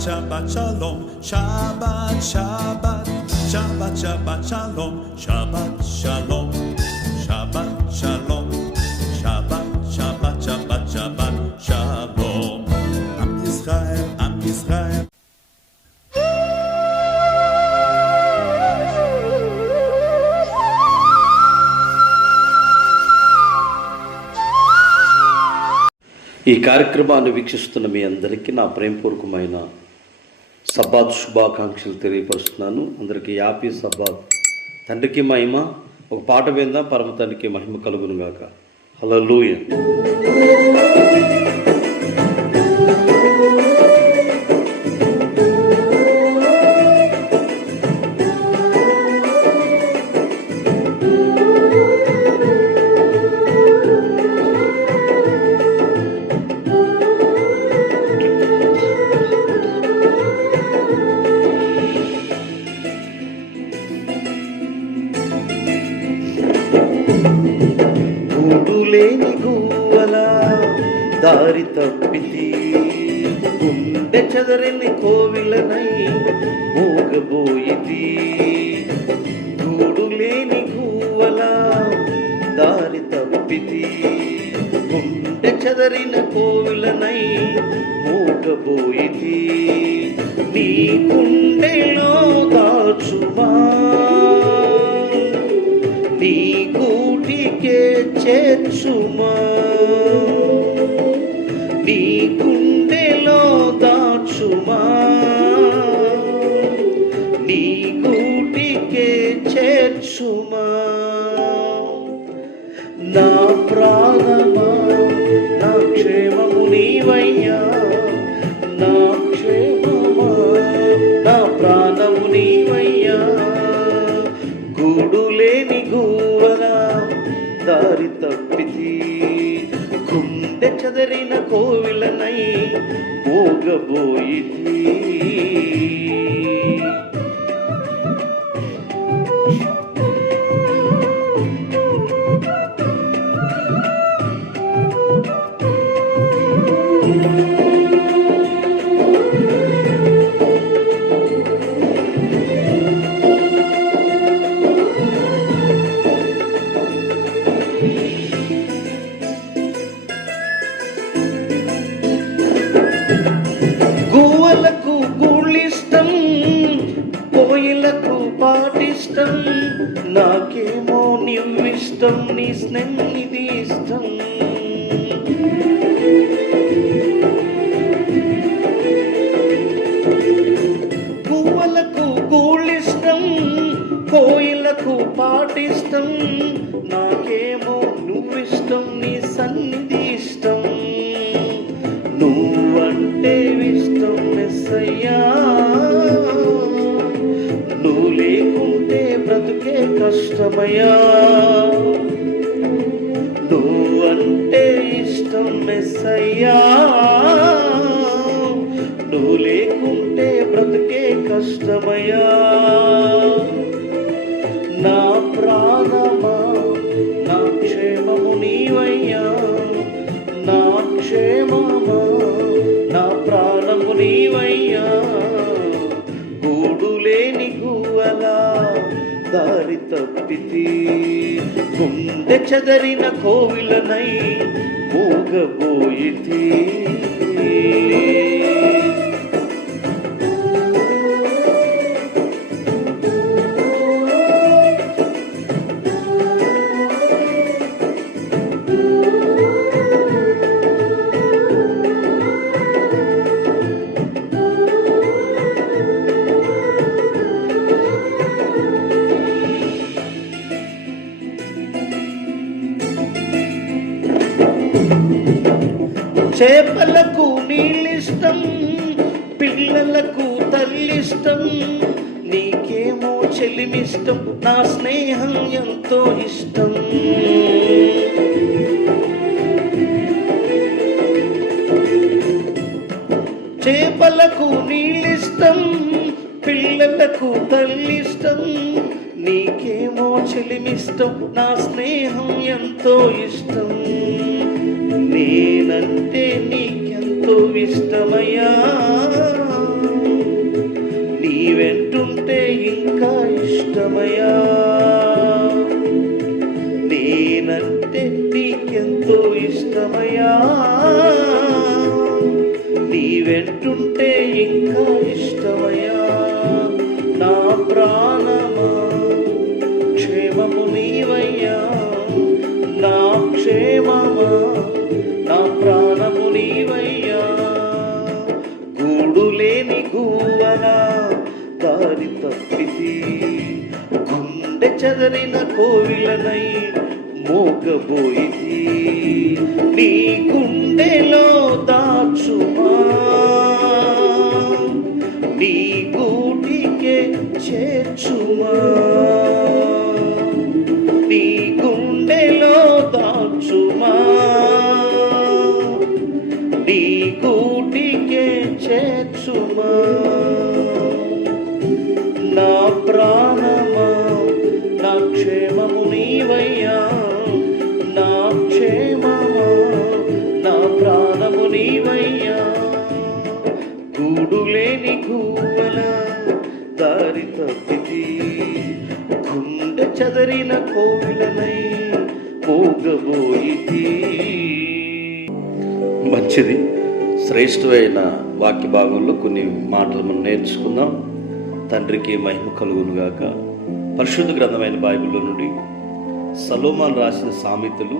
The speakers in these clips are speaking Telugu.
Shabbat Shalom. Shabbat Shabbat. Shabbat Shabbat Shalom. Shabbat Shalom. Shabbat Shalom. Shabbat Shabbat Shabbat Shabbat Shalom. Am Israel, Am Israel. ఈ కార్యక్రమాన్ని వీక్షిస్తున్న మీ అందరికీ నా ప్రేమపూర్వకమైన సబ్బాత్ శుభాకాంక్షలు తెలియపరుస్తున్నాను. అందరికీ యాపీ సబ్బాత్. తండ్రికి మహిమ. ఒక పాట విందాం. పరమ తండ్రికి మహిమ కలుగునుగాక. హలో లూయ దారి తప్పితి గుండె చెదరిన కోవిలనై మోగబోయితి నీ గుండెలో దాచుమా. నీ కూటికే చేర్చుమా. నీ గుండెలో దాచుమా. నీ కూటికే చేర్చుమా. నా ప్రాణమా నా క్షేమము నీవయ్యా. నా క్షేమమా నా ప్రాణము నీవయ్యా. గూడు లేని గూవల దారి తప్పితి గుండె చదరిన కోవిలనై మోగబోయితి నీ స్నేహిది ఇష్టం. పువ్వులకు గూళ్ళిష్టం కోయిలకు పాటిష్టం నాకేమో నువ్విష్టం నీ సన్నిధి ఇష్టం. నువ్వంటే ఇష్టం మెస్సయ్యా. నువ్వు లేకుంటే బ్రతుకే కష్టమయ్యా. మెస్సయ్యా నువ్వు లేకుంటే బ్రతుకే కష్టమయ్యా. నా ప్రాణమా నా క్షేమము నీవయ్యా. నా క్షేమమా నా ప్రాణము నీవయ్యా. గూడు లేని గువ్వలా దారి తప్పితి గుండె చెదరిన కోవిలనై మూగబోయితి చేపలకు చెలిమిష్టం నా స్నేహం ఎంతో ఇష్టం. చేపలకు నీళ్ళిష్టం పిల్లలకు తల్లిష్టం. నీకేమో చెలిమిష్టం నా స్నేహం ఎంతో ఇష్టం. నేనంటే నీకెంతో ఇష్టమయ్యా. ఇష్టమయ్యా చెదరిన కోవిలనై మోగబోయితి. నీ గుండెలో దాచుమా. నీ గూటికే చేర్చుమా. నీ గుండెలో దాచుమా. నీ గూటికే చేర్చుమా. గుండె చదరిన కోవిలనై మంచిది శ్రేష్టమైన వాక్య భాగంలో కొన్ని మాటలు మనం నేర్చుకుందాం. తండ్రికి మహిమ కలుగునుగాక. పరిశుద్ధ గ్రంథమైన బైబిల్లో నుండి సలోమాన్ రాసిన సామెతలు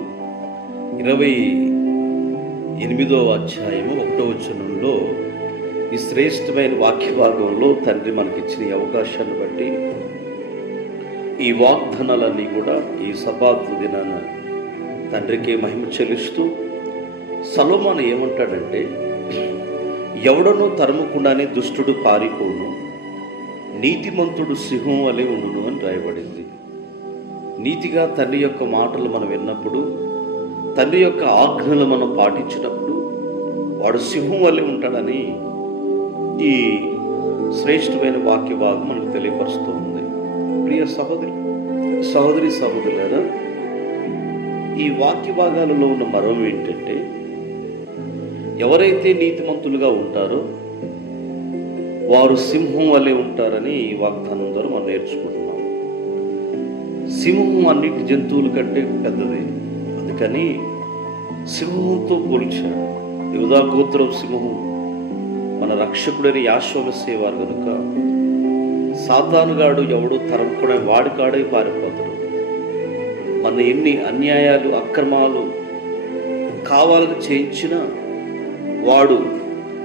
ఇరవై ఎనిమిదో అధ్యాయము ఒకటో వచనంలో ఈ శ్రేష్టమైన వాక్య భాగంలో తండ్రి మనకిచ్చిన ఈ అవకాశాన్ని బట్టి ఈ వాగ్దనాలన్నీ కూడా ఈ సభాతు దినాన తండ్రికి మహిమ చెల్లిస్తూ సలోమాను ఏమంటాడంటే ఎవడనో తరుముకుండానే దుష్టుడు పారిపోను నీతిమంతుడు సింహం వలె ఉండును అని రాయబడింది. నీతిగా తండ్రి యొక్క మాటలు మనం విన్నప్పుడు తండ్రి యొక్క ఆజ్ఞలు మనం పాటించినప్పుడు వాడు సింహం వల్లే ఉంటాడని ఈ శ్రేష్టమైన వాక్య భాగం మనకు తెలియపరుస్తూ ఉంది. ప్రియ సహోదరి సహోదరి సహోదరులారా ఈ వాక్య భాగాలలో ఉన్న మరం ఏంటంటే ఎవరైతే నీతిమంతులుగా ఉంటారో వారు సింహం వల్లే ఉంటారని ఈ వాగ్దానం ద్వారా మనం నేర్చుకుంటున్నాం. సింహం అన్నిటి జంతువుల కంటే పెద్దది. అందుకని సింహంతో పోల్చాడు. యువదా గోత్రం సింహం మన రక్షకుడని యాశ్వసేవారు కనుక సాతానుగాడు ఎవడు తరుముకునే వాడికాడే పారిపోతాడు. మన ఎన్ని అన్యాయాలు అక్రమాలు కావాలని చేయించినా వాడు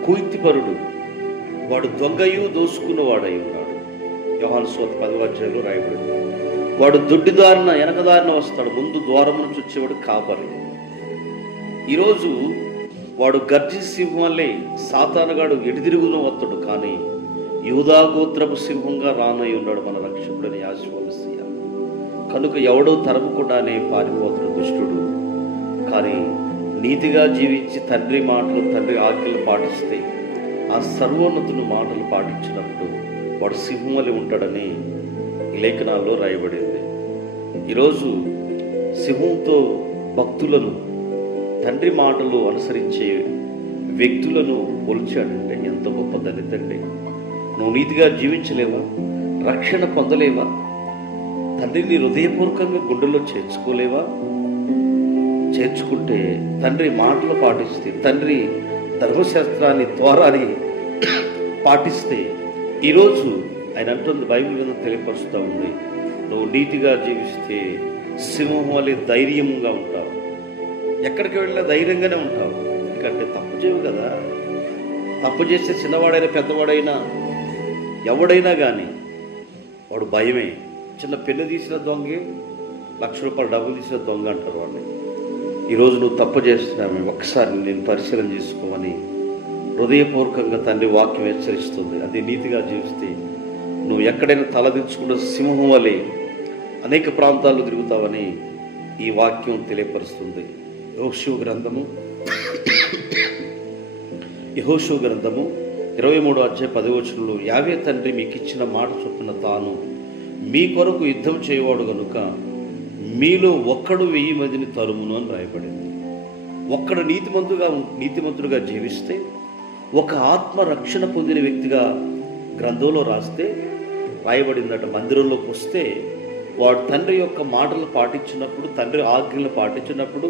కూయితిపరుడు వాడు దొంగయు దోసుకున్నవాడై ఉన్నాడు. యోహాను సోత పదవాధ్యాయంలో రాయబడింది. వాడు దొడ్డిదారిన వెనకదారిన వస్తాడు. ముందు ద్వారం నుంచి వచ్చేవాడు కాపరి. ఈరోజు వాడు గర్జి సింహం వల్లే సాతానుగాడు ఎడిదిరుగున వస్తాడు. కానీ యూదా గోత్రపు సింహంగా రానై ఉన్నాడు మన రక్షకుడని యాశ్వమస్య కనుక ఎవడో తరమకుండానే పారిపోతున్న దుష్టుడు. కానీ నీతిగా జీవించి తండ్రి మాటలు తండ్రి ఆజ్ఞలు పాటిస్తే ఆ సర్వోన్నతుని మాటలు పాటించినప్పుడు వాడు సింహం ఉంటాడని లేఖనాల్లో రాయబడింది. ఈరోజు సింహంతో భక్తులను తండ్రి మాటలు అనుసరించే వ్యక్తులను పోల్చాడంటే ఎంత గొప్ప దళితండి. నువ్వు నీతిగా జీవించలేవా? రక్షణ పొందలేవా? తండ్రిని హృదయపూర్వకంగా గుండెల్లో చేర్చుకోలేవా? చేర్చుకుంటే తండ్రి మాటలు పాటిస్తే తండ్రి ధర్మశాస్త్రాన్ని త్వరాన్ని పాటిస్తే ఈరోజు ఆయన అంటుంది బైబిల్ మీద తెలియపరుస్తూ ఉంది. నువ్వు నీతిగా జీవిస్తే సింహం వలె ధైర్యంగా ఉంటావు. ఎక్కడికి వెళ్ళినా ధైర్యంగానే ఉంటావు. ఎందుకంటే తప్పు చేయవు కదా? తప్పు చేస్తే చిన్నవాడైనా పెద్దవాడైనా ఎవడైనా కానీ వాడు భయమే. చిన్న పెన్ను తీసిన దొంగే లక్ష రూపాయలు డబ్బులు తీసిన దొంగ అంటారు వాడిని. ఈరోజు నువ్వు తప్పు చేస్తున్నావు ఒకసారి నేను పరిశీలన చేసుకోమని హృదయపూర్వకంగా తండ్రి వాక్యం హెచ్చరిస్తుంది. అది నీతిగా జీవిస్తే నువ్వు ఎక్కడైనా తలదించుకున్న సింహం వలె అనేక ప్రాంతాల్లో తిరుగుతావని ఈ వాక్యం తెలియపరుస్తుంది. యహోశివ గ్రంథము. యహోశివ గ్రంథము. ఇరవై మూడు అధ్యాయ పదవచనంలో యావే తండ్రి మీకు ఇచ్చిన మాట చొప్పున తాను మీ కొరకు యుద్ధం చేయవాడు గనుక మీలో ఒక్కడు వెయ్యి మందిని తరుమును అని రాయబడింది. ఒక్కడు నీతిమంతుగా నీతిమంతుడుగా జీవిస్తే ఒక ఆత్మ రక్షణ పొందిన వ్యక్తిగా గ్రంథంలో రాస్తే రాయబడిందట మందిరంలోకి వస్తే వాడు తండ్రి యొక్క మాటలు పాటించినప్పుడు తండ్రి ఆజ్ఞలు పాటించినప్పుడు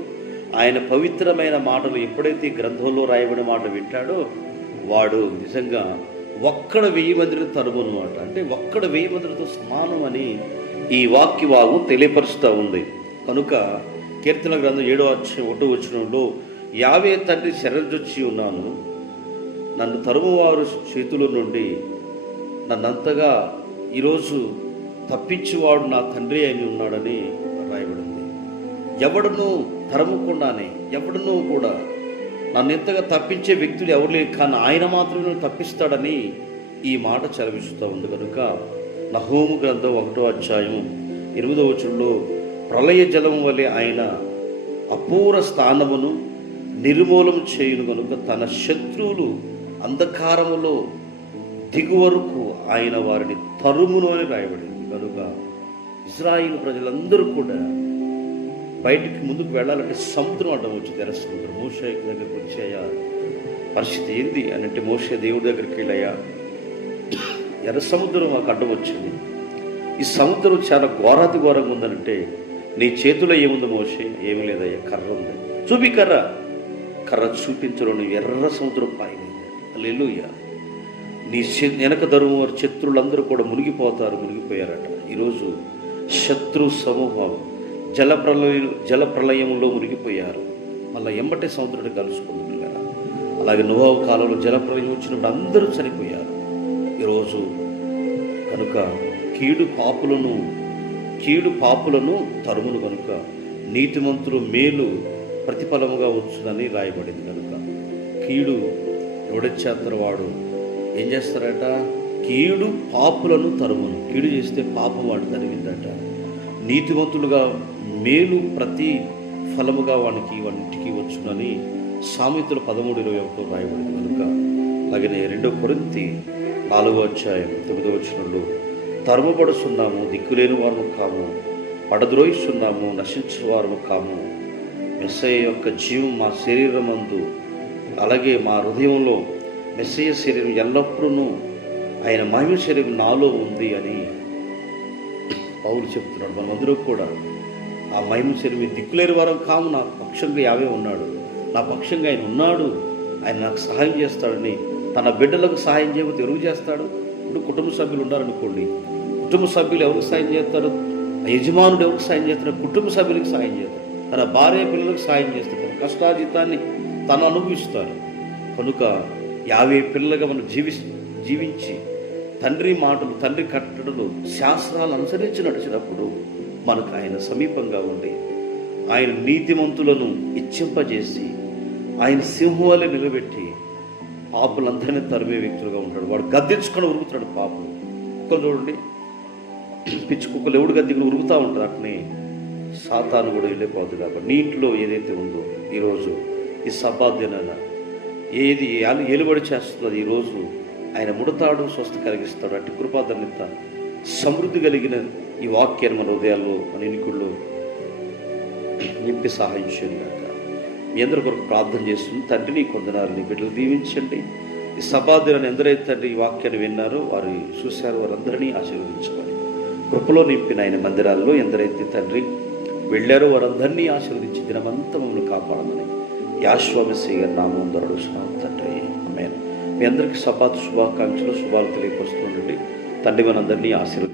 ఆయన పవిత్రమైన మాటలు ఎప్పుడైతే గ్రంథంలో రాయబడిన మాట వింటాడో వాడు నిజంగా ఒక్కడ వెయ్యి మందిని తరుము అనమాట అంటే ఒక్కడ వెయ్యి మందితో సమానం అని ఈ వాక్యవాగు తెలియపరుస్తూ ఉంది. కనుక కీర్తన గ్రంథం ఏడో వచ్చి ఒకటో వచ్చినంలో యావే తండ్రి శరణొచ్చి ఉన్నాను. నన్ను తరుమువారు చేతుల నుండి నన్నంతగా ఈరోజు తప్పించేవాడు నా తండ్రి అని ఉన్నాడని రాయబడింది. ఎవడనూ తరముకుండానే ఎవడనూ కూడా నన్ను ఇంతగా తప్పించే వ్యక్తులు ఎవరు లేరు కానీ ఆయన మాత్రమే నన్ను తప్పిస్తాడని ఈ మాట చదివిస్తూ ఉంది. కనుక నహోము గ్రంథం ఒకటో అధ్యాయం ఎనిమిదో వచనంలో ప్రళయ జలం వలె ఆయన అపూర్వ స్థానమును నిర్మూలం చేయును కనుక తన శత్రువులు అంధకారములో దిగు వరకు ఆయన వారిని తరుమును అని రాయబడింది. కనుక ఇజ్రాయిల్ ప్రజలందరూ కూడా బయటికి ముందుకు వెళ్ళాలంటే సముద్రం అడ్డం వచ్చింది ఎర్ర సముద్రం మోషే దగ్గరికి వచ్చాయా పరిస్థితి ఏంది? అని అంటే మోష దేవుడి దగ్గరికి వెళ్ళాయా ఎర్ర సముద్రం మాకు అడ్డం వచ్చింది. ఈ సముద్రం చాలా ఘోరాతి ఘోరంగా ఉందనంటే నీ చేతిలో ఏముంది మోషే? ఏమి లేదయ్యా కర్ర ఉంది. చూపి కర్ర. కర్ర చూపించడం నువ్వు ఎర్ర సముద్రం పాయింది అల్లెలుయ్యా నీ వెనక ధరువు వారి శత్రులందరూ కూడా మునిగిపోతారు మునిగిపోయారట. ఈరోజు శత్రు సమూహం జల జలప్రలయంలో జల ప్రళయంలో మునిగిపోయారు. మళ్ళీ ఎంబటే సముద్రుడు కలుసుకుంటున్నారు కదా. అలాగే నువావు కాలంలో జలప్రలయం వచ్చినప్పుడు అందరూ చనిపోయారు. ఈరోజు కనుక కీడు పాపులను కీడు పాపులను తరుమును కనుక నీతిమంతులు మేలు ప్రతిఫలముగా వచ్చునని రాయబడింది కనుక. కీడు ఎవడొచ్చేస్తారు వాడు? ఏం చేస్తారట? కీడు పాపులను తరుమును. కీడు చేస్తే పాపం వాడు తరిగిందట నీతివంతులుగా మేలు ప్రతి ఫలముగా వానికి వాటికి వచ్చునని సామెతలు పదమూడు ఇరవై ఒకటో రాయబడింది. కనుక అలాగనే రెండో కొరింతి నాలుగో అధ్యాయం తొమ్మిదో వచ్చినప్పుడు తరుముబడుచున్నాము దిక్కులేని వారము కాము పడద్రోయిస్తున్నాము నశించే వారము కాము. మెస్సయ్య యొక్క జీవం మా శరీరం అందు అలాగే మా హృదయంలో మెస్సయ్య శరీరం ఎల్లప్పుడూ ఆయన మహిమ శరీరం నాలో ఉంది అని పౌరులు చెప్తున్నాడు. మనమందరూ కూడా ఆ మహిమ శరీరం దిక్కులేని వారం కాము నా పక్షంగా యావే ఉన్నాడు. నా పక్షంగా ఆయన ఉన్నాడు. ఆయన నాకు సహాయం చేస్తాడని తన బిడ్డలకు సహాయం చేయకపోతే ఎరువు చేస్తాడు. ఇప్పుడు కుటుంబ సభ్యులు ఉన్నారనుకోండి కుటుంబ సభ్యులు ఎవరికి సాయం చేస్తారు? యజమానుడు ఎవరికి సాయం చేస్తారు? కుటుంబ సభ్యులకు సాయం చేస్తారు. తన భార్య పిల్లలకు సాయం చేస్తారు. తన కష్టాజితాన్ని తను అనుభవిస్తారు. కనుక యాభై పిల్లలుగా మనం జీవి జీవించి తండ్రి మాటలు తండ్రి కట్టడలు శాస్త్రాలు అనుసరించి నడిచినప్పుడు మనకు ఆయన సమీపంగా ఉండి ఆయన నీతిమంతులను ఇచ్చింపజేసి ఆయన సింహాలే నిలబెట్టి పాపులందరినీ తరిమే వ్యక్తులుగా ఉంటాడు. వాడు గద్దించుకొని ఉరుకుతాడు పాపులు. కుక్కలు చూడండి. పిచ్చి కుక్కలు ఎవడు గద్దెకుని ఉరుకుతూ ఉంటారు? అట్నే సాతాను కూడా వెళ్ళిపోద్దు కాబట్టి. నీటిలో ఏదైతే ఉందో ఈరోజు ఈ సపాధ్యన ఏది ఏలుబడి చేస్తుందో ఈరోజు ఆయన ముడతాడు స్వస్థ కలిగిస్తాడు. అట్టి కృపాదన్నిత సమృద్ధి కలిగిన ఈ వాక్యాన్ని మన హృదయాల్లో మన ఎన్నికల్లో నింపి సహాయం చేయండి మీ అందరి కొరకు ప్రార్థన చేస్తుంది తండ్రిని కొందనారు నీ బిడ్డలు దీవించండి. ఈ సభాదినాన్ని ఎందరైతే తండ్రి ఈ వాక్యాన్ని విన్నారో వారు చూశారు వారందరినీ ఆశీర్వదించమని కృపలో నింపిన ఆయన మందిరాల్లో ఎందరైతే తండ్రి వెళ్ళారో వారందరినీ ఆశీర్వదించి దినమంతా మమ్మల్ని కాపాడమని యాశ్వామశ్రీ గారి నామం దొరడుస్తున్నాం తండ్రి. ఆమేన్. మీ అందరికీ సపాత్ శుభాకాంక్షలు శుభాలు తెలియపరుస్తుండండి తండ్రి మనందరినీ ఆశీర్వదించి